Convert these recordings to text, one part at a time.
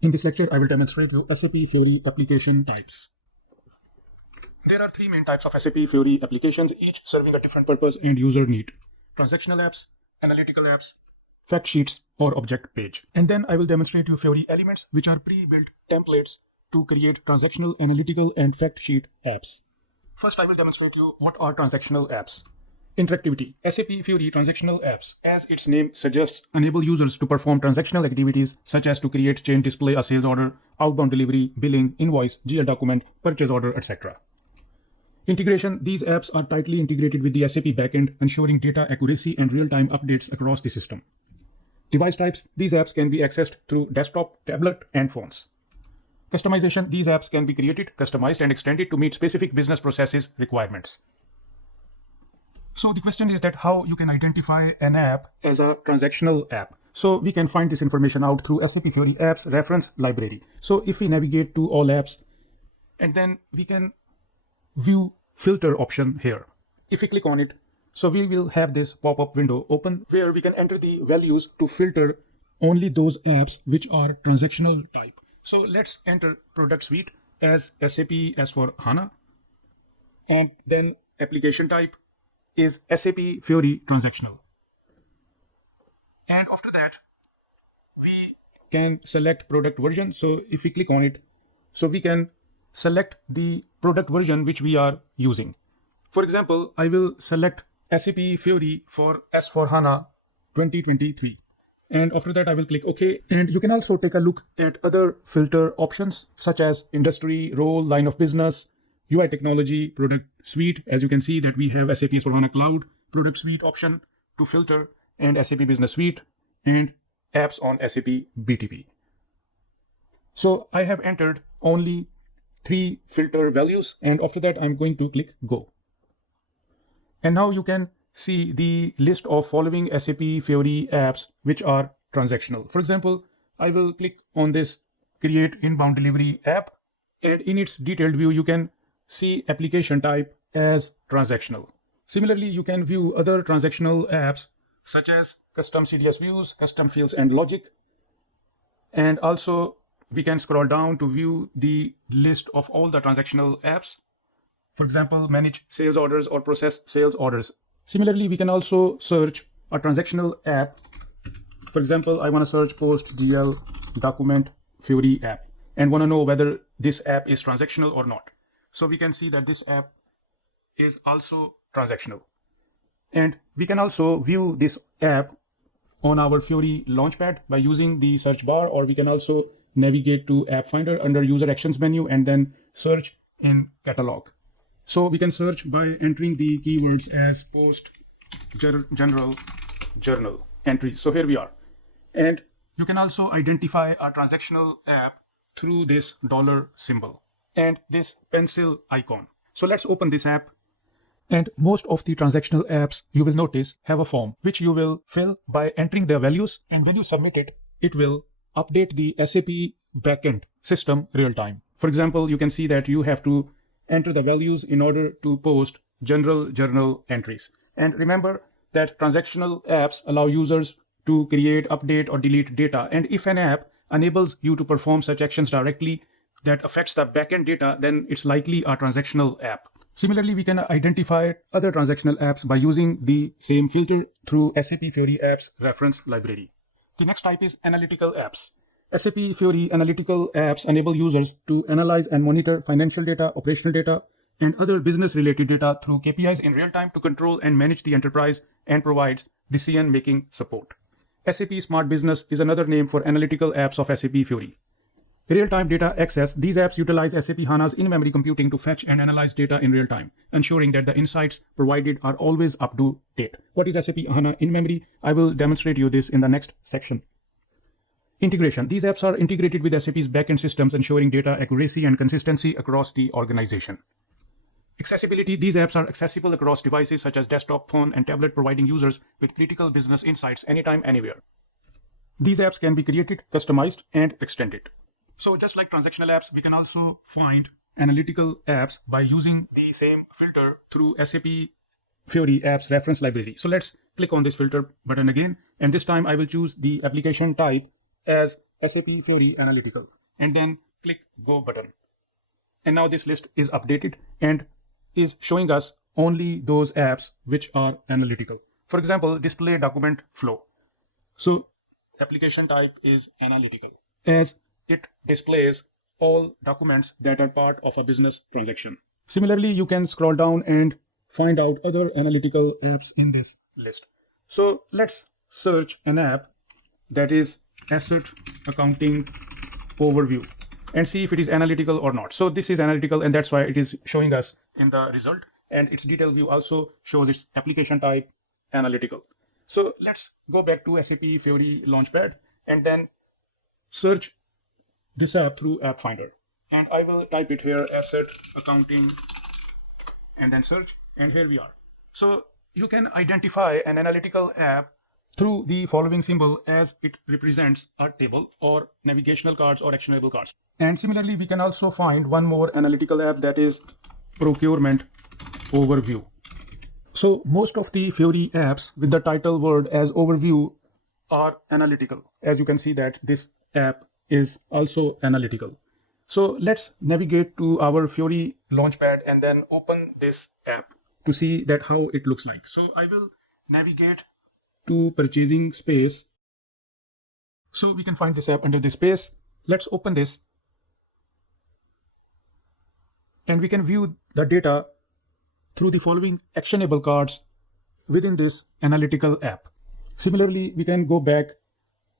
In this lecture, I will demonstrate you SAP Fiori application types. There are three main types of SAP Fiori applications, each serving a different purpose and user need. Transactional apps, analytical apps, fact sheets, or object page. And then I will demonstrate you Fiori Elements, which are pre-built templates to create transactional, analytical, and fact sheet apps. First, I will demonstrate you what are transactional apps. Interactivity. SAP Fiori transactional apps, as its name suggests, enable users to perform transactional activities such as to create, change, display a sales order, outbound delivery, billing, invoice, GL document, purchase order, etc. Integration. These apps are tightly integrated with the SAP backend, ensuring data accuracy and real-time updates across the system. Device types. These apps can be accessed through desktop, tablet, and phones. Customization. These apps can be created, customized, and extended to meet specific business processes requirements. So the question is that how you can identify an app as a transactional app. So we can find this information out through SAP Fiori apps reference library. So if we navigate to all apps, and then we can view filter option here. If we click on it, so we will have this pop-up window open where we can enter the values to filter only those apps which are transactional type. So let's enter product suite as SAP S/4HANA, and then application type is SAP Fiori transactional. And after that, we can select product version. So if we click on it, so we can select the product version which we are using. For example, I will select SAP Fiori for S/4HANA 2023. And after that, I will click OK. And you can also take a look at other filter options such as industry, role, line of business, UI technology, product suite. As you can see that we have SAP S/4HANA Cloud product suite option to filter, and SAP Business Suite, and apps on SAP BTP. So I have entered only 3 filter values, and after that I'm going to click Go. And now you can see the list of following SAP Fiori apps which are transactional. For example, I will click on this Create Inbound Delivery app, and in its detailed view you can see application type as transactional. Similarly, you can view other transactional apps such as custom CDS views, custom fields and logic. And also we can scroll down to view the list of all the transactional apps. For example, manage sales orders or process sales orders. Similarly, we can also search a transactional app. For example, I want to search post GL document Fiori app and want to know whether this app is transactional or not. So we can see that this app is also transactional. And we can also view this app on our Fiori Launchpad by using the search bar, or we can also navigate to App Finder under User Actions menu and then search in Catalog. So we can search by entering the keywords as post general journal entry. So here we are. And you can also identify a transactional app through this dollar symbol and this pencil icon. So let's open this app. And most of the transactional apps you will notice have a form which you will fill by entering their values, and when you submit it, it will update the SAP backend system real time. For example, you can see that you have to enter the values in order to post general journal entries. And remember that transactional apps allow users to create, update, or delete data. And if an app enables you to perform such actions directly that affects the backend data, then it's likely a transactional app. Similarly, we can identify other transactional apps by using the same filter through SAP Fiori apps reference library. The next type is analytical apps. SAP Fiori analytical apps enable users to analyze and monitor financial data, operational data, and other business-related data through KPIs in real time to control and manage the enterprise, and provides decision-making support. SAP Smart Business is another name for analytical apps of SAP Fiori. Real-time data access. These apps utilize SAP HANA's in-memory computing to fetch and analyze data in real time, ensuring that the insights provided are always up to date. What is SAP HANA in-memory? I will demonstrate you this in the next section. Integration. These apps are integrated with SAP's backend systems, ensuring data accuracy and consistency across the organization. Accessibility. These apps are accessible across devices such as desktop, phone, and tablet, providing users with critical business insights anytime, anywhere. These apps can be created, customized, and extended. So just like transactional apps, we can also find analytical apps by using the same filter through SAP Fiori apps reference library. So let's click on this filter button again, and this time I will choose the application type as SAP Fiori Analytical and then click Go button. And now this list is updated and is showing us only those apps which are analytical. For example, display document flow. So application type is analytical as it displays all documents that are part of a business transaction. Similarly, you can scroll down and find out other analytical apps in this list. So let's search an app that is Asset Accounting Overview and see if it is analytical or not. So this is analytical and that's why it is showing us in the result, and its detail view also shows its application type analytical. So let's go back to SAP Fiori Launchpad and then search this app through App Finder. And I will type it here, Asset Accounting, and then search, and here we are. So you can identify an analytical app through the following symbol as it represents a table or navigational cards or actionable cards. And similarly, we can also find one more analytical app, that is Procurement Overview. So most of the Fiori apps with the title word as overview are analytical. As you can see that this app is also analytical. So let's navigate to our Fiori Launchpad and then open this app to see that how it looks like. So I will navigate to purchasing space. So we can find this app under this space. Let's open this. And we can view the data through the following actionable cards within this analytical app. Similarly, we can go back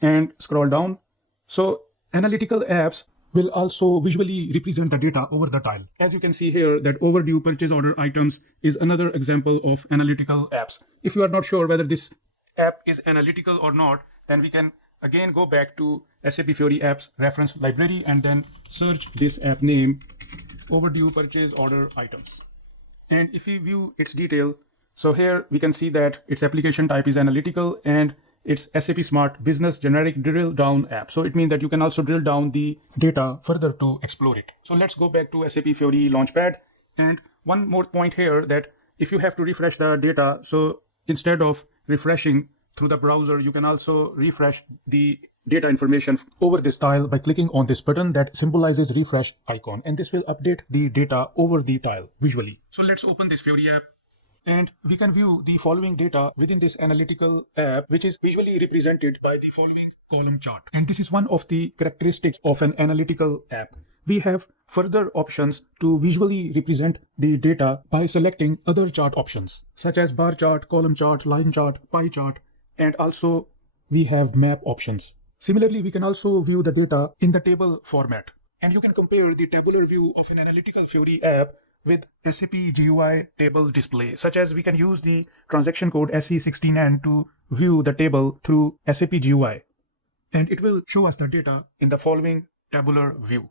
and scroll down. So analytical apps will also visually represent the data over the tile. As you can see here, that overdue purchase order items is another example of analytical apps. If you are not sure whether this app is analytical or not, then we can again go back to SAP Fiori apps reference library and then search this app name, overdue purchase order items. And if we view its detail, so here we can see that its application type is analytical and it's SAP Smart Business Generic Drill Down app. So it means that you can also drill down the data further to explore it. So let's go back to SAP Fiori Launchpad. And one more point here, that if you have to refresh the data, so instead of refreshing through the browser, you can also refresh the data information over this tile by clicking on this button that symbolizes refresh icon, and this will update the data over the tile visually. So let's open this Fiori app and we can view the following data within this analytical app, which is visually represented by the following column chart. And this is one of the characteristics of an analytical app. We have further options to visually represent the data by selecting other chart options such as bar chart, column chart, line chart, pie chart, and also we have map options. Similarly, we can also view the data in the table format, and you can compare the tabular view of an analytical Fiori app with SAP GUI table display, such as we can use the transaction code SE16N to view the table through SAP GUI, and it will show us the data in the following tabular view.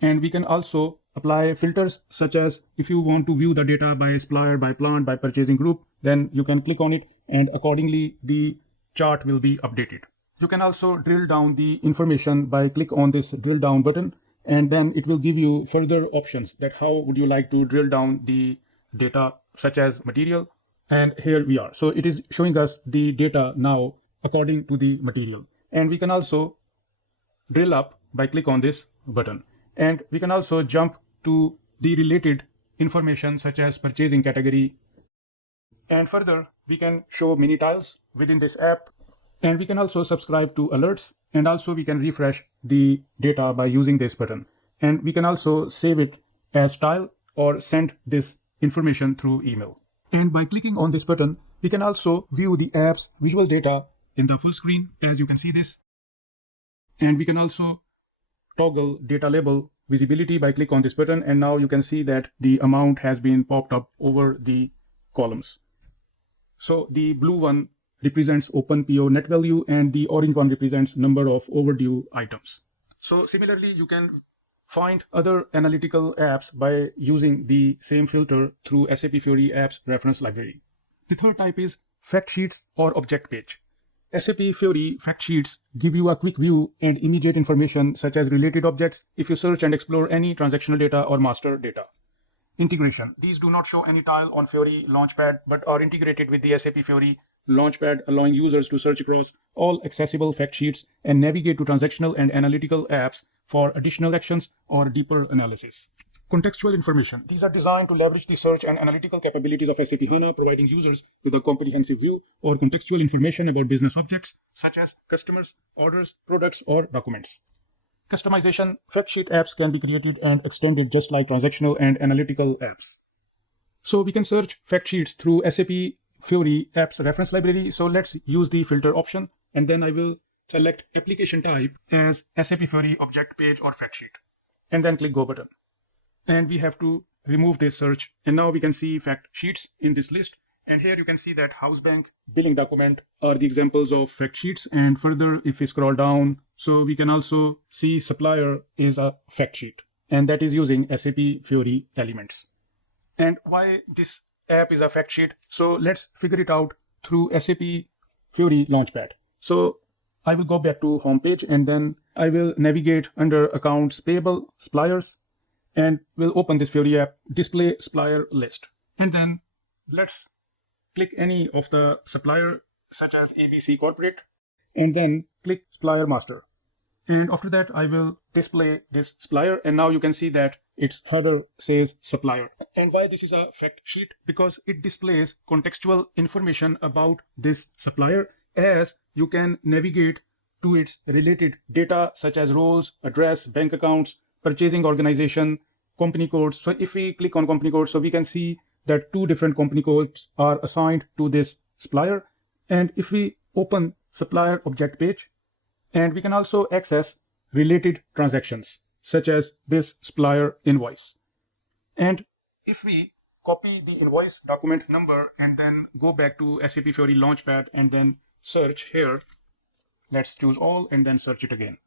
And we can also apply filters, such as if you want to view the data by supplier, by plant, by purchasing group, then you can click on it and accordingly the chart will be updated. You can also drill down the information by click on this drill down button, and then it will give you further options that how would you like to drill down the data, such as material. And here we are. So it is showing us the data now according to the material. And we can also drill up by click on this button. And we can also jump to the related information such as purchasing category. And further, we can show mini tiles within this app. And we can also subscribe to alerts. And also we can refresh the data by using this button. And we can also save it as tile or send this information through email. And by clicking on this button, we can also view the app's visual data in the full screen, as you can see this. And we can also toggle data label visibility by click on this button, and now you can see that the amount has been popped up over the columns. So the blue one represents open PO net value and the orange one represents number of overdue items. So similarly, you can find other analytical apps by using the same filter through SAP Fiori apps reference library. The third type is fact sheets or object page. SAP Fiori fact sheets give you a quick view and immediate information such as related objects if you search and explore any transactional data or master data. Integration. These do not show any tile on Fiori Launchpad but are integrated with the SAP Fiori Launchpad, allowing users to search across all accessible fact sheets and navigate to transactional and analytical apps for additional actions or deeper analysis. Contextual information. These are designed to leverage the search and analytical capabilities of SAP HANA, providing users with a comprehensive view or contextual information about business objects such as customers, orders, products, or documents. Customization. Fact sheet apps can be created and extended just like transactional and analytical apps. So we can search fact sheets through SAP Fiori apps reference library. So let's use the filter option, and then I will select application type as SAP Fiori object page or fact sheet, and then click go button. And we have to remove this search, and now we can see fact sheets in this list. And here you can see that house bank, billing document are the examples of fact sheets. And further, if we scroll down, so we can also see supplier is a fact sheet, and that is using SAP Fiori Elements. And why this app is a fact sheet? So let's figure it out through SAP Fiori Launchpad. So I will go back to home page, and then I will navigate under accounts payable, suppliers, and we'll open this Fiori app, display supplier list. And then let's click any of the supplier such as ABC Corporate, and then click supplier master. And after that, I will display this supplier. And now you can see that its header says supplier. And why this is a fact sheet? Because it displays contextual information about this supplier, as you can navigate to its related data such as roles, address, bank accounts, purchasing organization, company codes. So if we click on company codes, so we can see that 2 different company codes are assigned to this supplier. And if we open supplier object page, and we can also access related transactions such as this supplier invoice. And if we copy the invoice document number and then go back to SAP Fiori Launchpad and then search here, let's choose all and then search it again.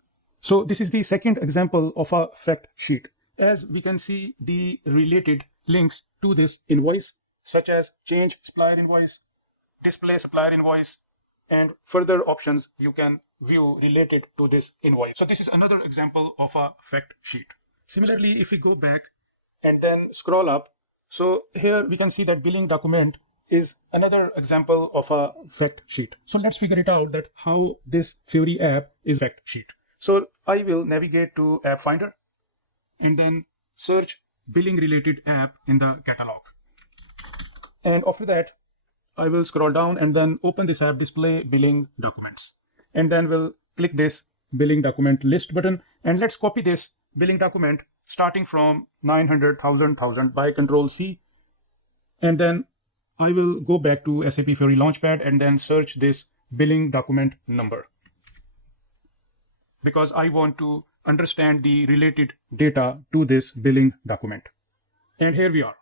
So this is the second example of a fact sheet, as we can see the related links to this invoice such as change supplier invoice, display supplier invoice, and further options you can view related to this invoice. So this is another example of a fact sheet. Similarly, if we go back and then scroll up, so here we can see that billing document is another example of a fact sheet. So let's figure it out that how this Fiori app is fact sheet. So I will navigate to App Finder and then search billing related app in the catalog. And after that, I will scroll down and then open this app, display billing documents. And then we'll click this billing document list button. And let's copy this billing document starting from 900,000 by Control C. And then I will go back to SAP Fiori Launchpad and then search this billing document number, because I want to understand the related data to this billing document. And here we are.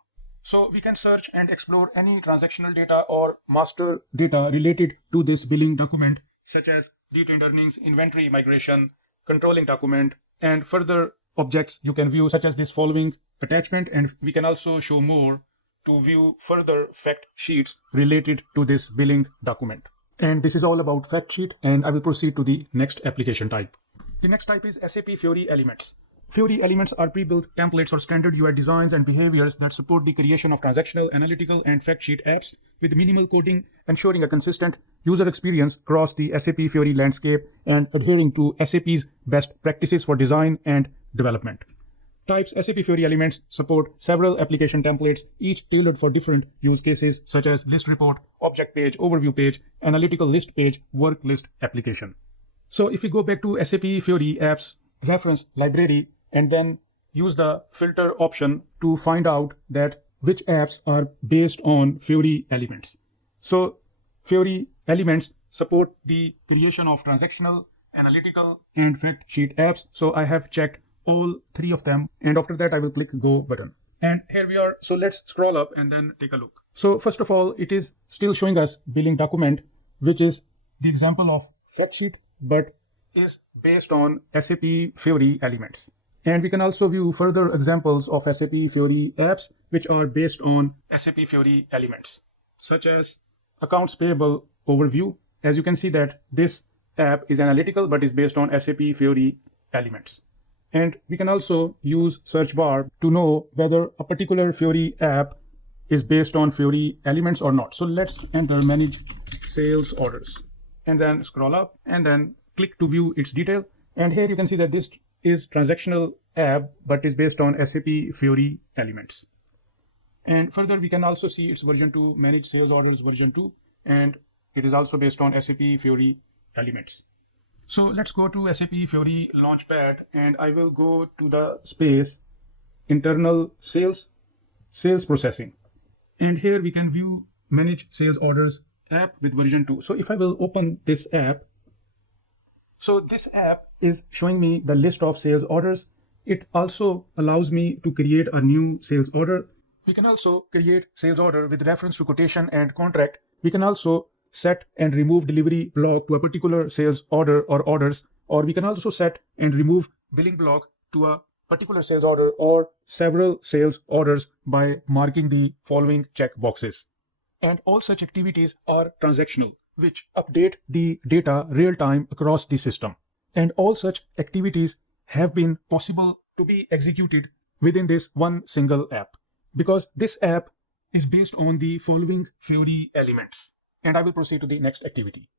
So we can search and explore any transactional data or master data related to this billing document, such as retained earnings, inventory migration, controlling document, and further objects you can view such as this following attachment. And we can also show more to view further fact sheets related to this billing document. And this is all about fact sheet, and I will proceed to the next application type. The next type is SAP Fiori Elements. Fiori Elements are pre-built templates or standard UI designs and behaviors that support the creation of transactional, analytical, and fact sheet apps with minimal coding, ensuring a consistent user experience across the SAP Fiori landscape and adhering to SAP's best practices for design and development. Types: SAP Fiori Elements support several application templates, each tailored for different use cases such as list report, object page, overview page, analytical list page, work list application. So if we go back to SAP Fiori apps reference library and then use the filter option to find out that which apps are based on Fiori Elements. So Fiori Elements support the creation of transactional, analytical, and fact sheet apps. So I have checked all 3 of them, and after that I will click go button. And here we are. So let's scroll up and then take a look. So first of all, it is still showing us billing document, which is the example of fact sheet, but is based on SAP Fiori Elements. And we can also view further examples of SAP Fiori apps which are based on SAP Fiori Elements, such as accounts payable overview. As you can see that this app is analytical but is based on SAP Fiori Elements. And we can also use search bar to know whether a particular Fiori app is based on Fiori Elements or not. So let's enter manage sales orders and then scroll up and then click to view its detail. And here you can see that this is transactional app, but is based on SAP Fiori Elements. And further, we can also see its version 2, manage sales orders version 2, and it is also based on SAP Fiori Elements. So let's go to SAP Fiori Launchpad, and I will go to the space internal sales processing. And here we can view manage sales orders app with version 2. So if I will open this app, so this app is showing me the list of sales orders. It also allows me to create a new sales order. We can also create sales order with reference to quotation and contract. We can also set and remove delivery block to a particular sales order or orders, or we can also set and remove billing block to a particular sales order or several sales orders by marking the following check boxes. And all such activities are transactional, which update the data real time across the system. And all such activities have been possible to be executed within this one single app, because this app is based on the following Fiori elements. And I will proceed to the next activity.